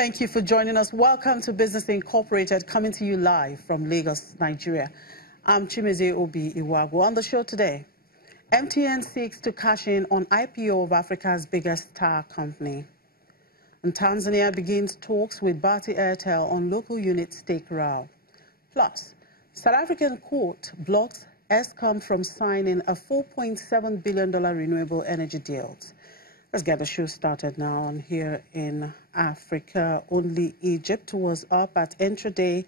Thank you for joining us. Welcome to Business Incorporated, coming to you live from Lagos, Nigeria. I'm Chimeze Obi Iwago. On the show today, MTN seeks to cash in on IPO of Africa's biggest tower company. And Tanzania begins talks with Bharti Airtel on local unit stake row. Plus, South African court blocks Eskom from signing a $4.7 billion renewable energy deal. Let's get the show started now on here in Africa. Only Egypt was up at intraday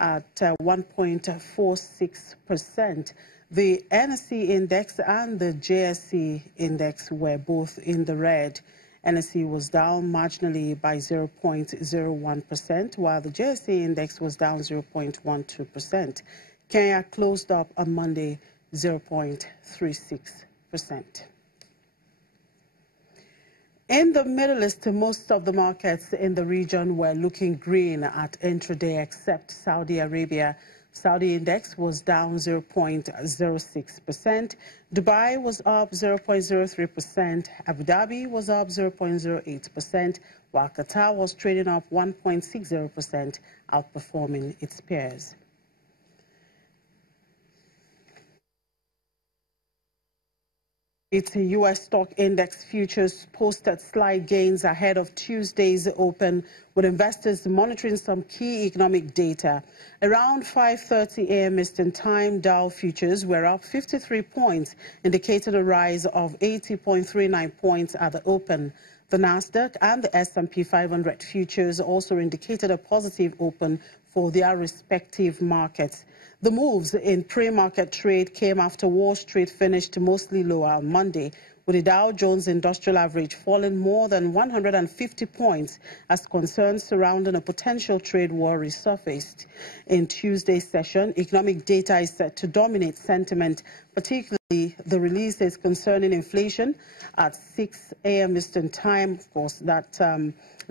at 1.46%. The NSE index and the JSE index were both in the red. NSE was down marginally by 0.01%, while the JSE index was down 0.12%. Kenya closed up on Monday 0.36%. In the Middle East, most of the markets in the region were looking green at intraday, except Saudi Arabia. Saudi index was down 0.06%. Dubai was up 0.03%. Abu Dhabi was up 0.08%, while Qatar was trading up 1.60%, outperforming its peers. Its U.S. stock index futures posted slight gains ahead of Tuesday's open, with investors monitoring some key economic data. Around 5:30 a.m. Eastern Time, Dow futures were up 53 points, indicating a rise of 80.39 points at the open. The Nasdaq and the S&P 500 futures also indicated a positive open for their respective markets. The moves in pre-market trade came after Wall Street finished mostly lower on Monday, with the Dow Jones Industrial Average falling more than 150 points as concerns surrounding a potential trade war resurfaced. In Tuesday's session, economic data is set to dominate sentiment, particularly the releases concerning inflation at 6 a.m. Eastern Time. Of course, that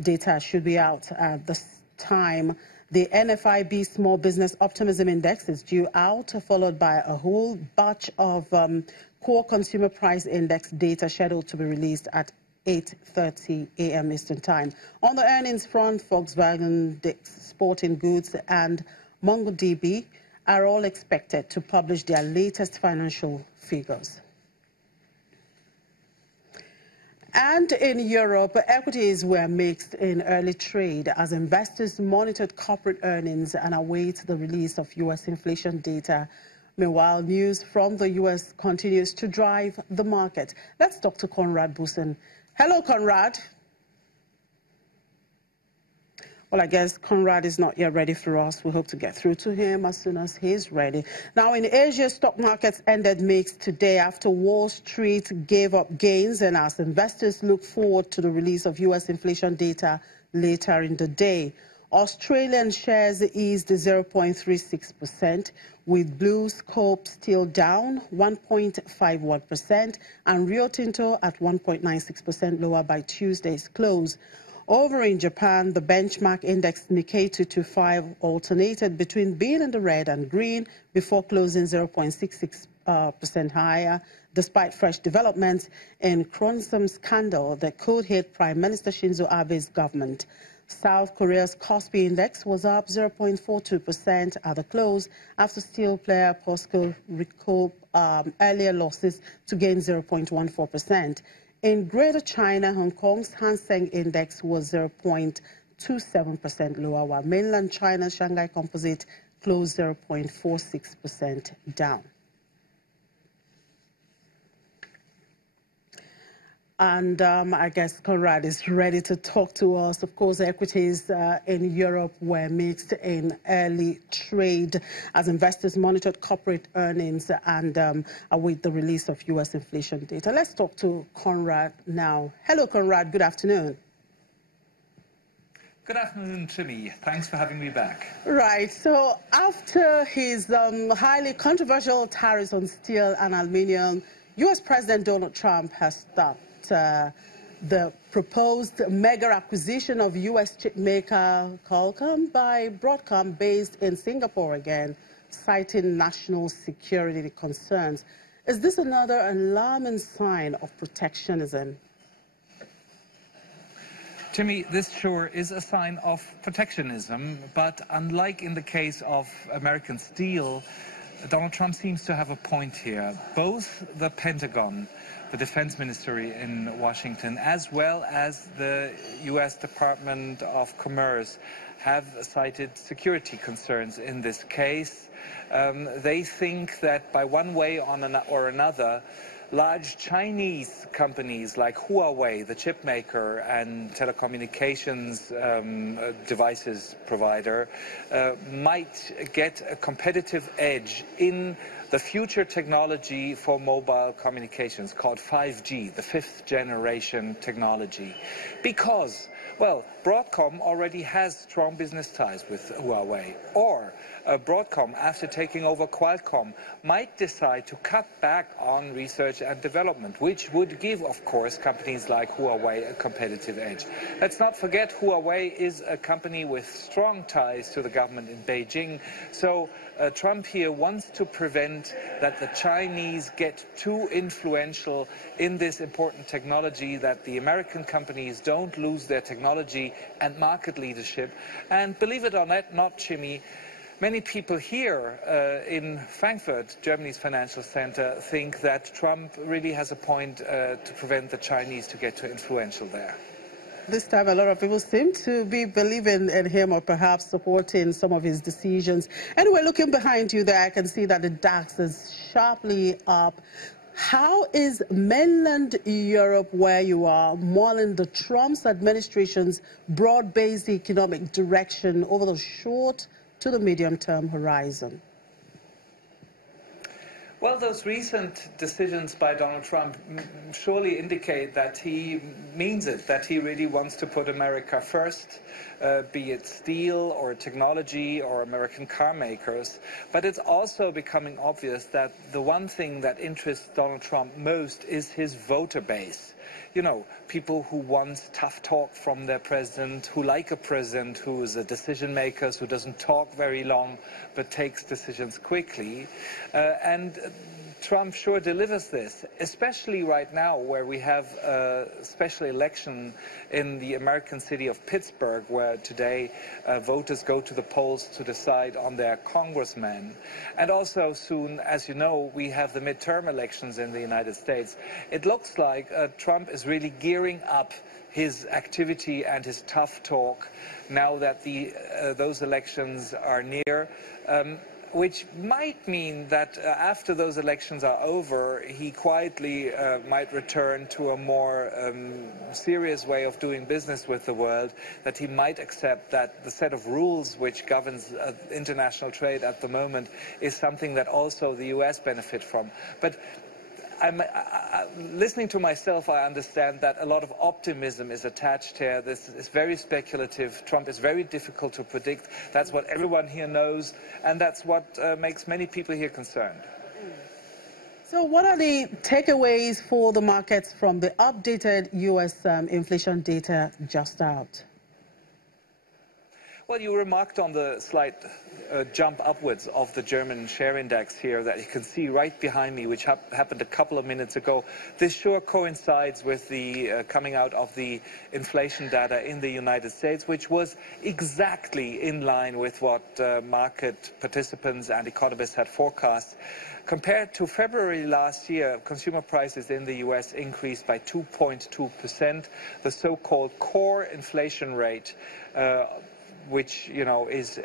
data should be out at this time. The NFIB Small Business Optimism Index is due out, followed by a whole batch of core consumer price index data scheduled to be released at 8:30 a.m. Eastern Time. On the earnings front, Volkswagen, Dick's Sporting Goods and MongoDB are all expected to publish their latest financial figures. And in Europe, equities were mixed in early trade as investors monitored corporate earnings and await the release of U.S. inflation data. Meanwhile, news from the U.S. continues to drive the market. Let's talk to Conrad Busen. Hello, Conrad. Well, I guess Conrad is not yet ready for us. We hope to get through to him as soon as he's ready. Now, in Asia, stock markets ended mixed today after Wall Street gave up gains and as investors look forward to the release of U.S. inflation data later in the day. Australian shares eased 0.36%, with Blue Scope still down 1.51% and Rio Tinto at 1.96% lower by Tuesday's close. Over in Japan, the benchmark index Nikkei 225 alternated between being in the red and green before closing 0.66% higher, despite fresh developments in Kronsom scandal that could hit Prime Minister Shinzo Abe's government. South Korea's Kospi index was up 0.42% at the close after steel player POSCO recouped earlier losses to gain 0.14%. In Greater China, Hong Kong's Hang Seng index was 0.27% lower, while mainland China's Shanghai Composite closed 0.46% down. And I guess Conrad is ready to talk to us. Of course, equities in Europe were mixed in early trade as investors monitored corporate earnings and await the release of U.S. inflation data. Let's talk to Conrad now. Hello, Conrad. Good afternoon. Good afternoon, Chimi. Thanks for having me back. Right. So after his highly controversial tariffs on steel and aluminium, U.S. President Donald Trump has stopped the proposed mega acquisition of U.S. chip maker Qualcomm by Broadcom based in Singapore again, citing national security concerns. Is this another alarming sign of protectionism? Jimmy, this sure is a sign of protectionism, but unlike in the case of American steel, Donald Trump seems to have a point here. Both the Pentagon, the Defense Ministry in Washington, as well as the U.S. Department of Commerce, have cited security concerns in this case. They think that by one way or another, large Chinese companies like Huawei, the chip maker and telecommunications devices provider, might get a competitive edge in the future technology for mobile communications called 5G, the fifth generation technology. Because, well, Broadcom already has strong business ties with Huawei, or Broadcom, after taking over Qualcomm, might decide to cut back on research and development, which would give, of course, companies like Huawei a competitive edge. Let's not forget Huawei is a company with strong ties to the government in Beijing, so Trump here wants to prevent that the Chinese get too influential in this important technology, that the American companies don't lose their technology and market leadership. And believe it or not, Jimmy, many people here in Frankfurt, Germany's financial center, think that Trump really has a point to prevent the Chinese to get too influential there. This time, a lot of people seem to be believing in him or perhaps supporting some of his decisions. Anyway, looking behind you there, I can see that the DAX is sharply up. How is mainland Europe, where you are, mulling the Trump administration's broad-based economic direction over the short to the medium-term horizon? Well, those recent decisions by Donald Trump surely indicate that he means it, that he really wants to put America first, be it steel or technology or American car makers. But it's also becoming obvious that the one thing that interests Donald Trump most is his voter base. You know, people who want tough talk from their president, who like a president who is a decision maker, who doesn't talk very long but takes decisions quickly. And Trump sure delivers this, especially right now where we have a special election in the American city of Pittsburgh, where today voters go to the polls to decide on their congressman. And also soon, as you know, we have the midterm elections in the United States. It looks like Trump is really gearing up his activity and his tough talk now that those elections are near. Which might mean that after those elections are over, he quietly might return to a more serious way of doing business with the world, that he might accept that the set of rules which governs international trade at the moment is something that also the US benefit from. But listening to myself, I understand that a lot of optimism is attached here. This is very speculative. Trump is very difficult to predict. That's what everyone here knows, and that's what makes many people here concerned. So what are the takeaways for the markets from the updated U.S. inflation data just out? Well, you remarked on the slight jump upwards of the German share index here that you can see right behind me, which happened a couple of minutes ago. This sure coincides with the coming out of the inflation data in the United States, which was exactly in line with what market participants and economists had forecast. Compared to February last year, consumer prices in the U.S. increased by 2.2%. The so-called core inflation rate, which, you know, is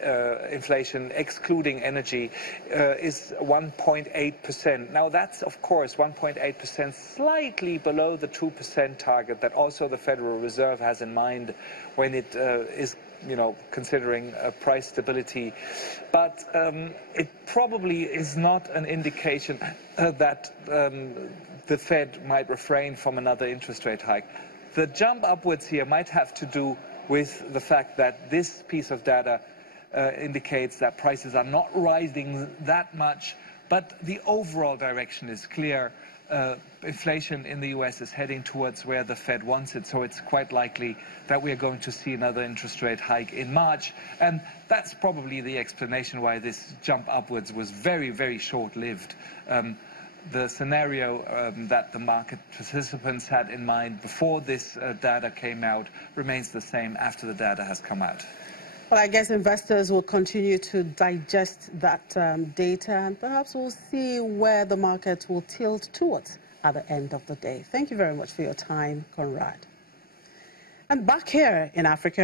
inflation excluding energy, is 1.8%. Now, that's, of course, 1.8%, slightly below the 2% target that also the Federal Reserve has in mind when it is, you know, considering price stability. But it probably is not an indication that the Fed might refrain from another interest rate hike. The jump upwards here might have to do with the fact that this piece of data indicates that prices are not rising that much, but the overall direction is clear. Inflation in the US is heading towards where the Fed wants it, so it's quite likely that we are going to see another interest rate hike in March, and that's probably the explanation why this jump upwards was very, very short-lived. the scenario that the market participants had in mind before this data came out remains the same after the data has come out. Well, I guess investors will continue to digest that data, and perhaps we'll see where the market will tilt towards at the end of the day. Thank you very much for your time, Conrad. And back here in Africa,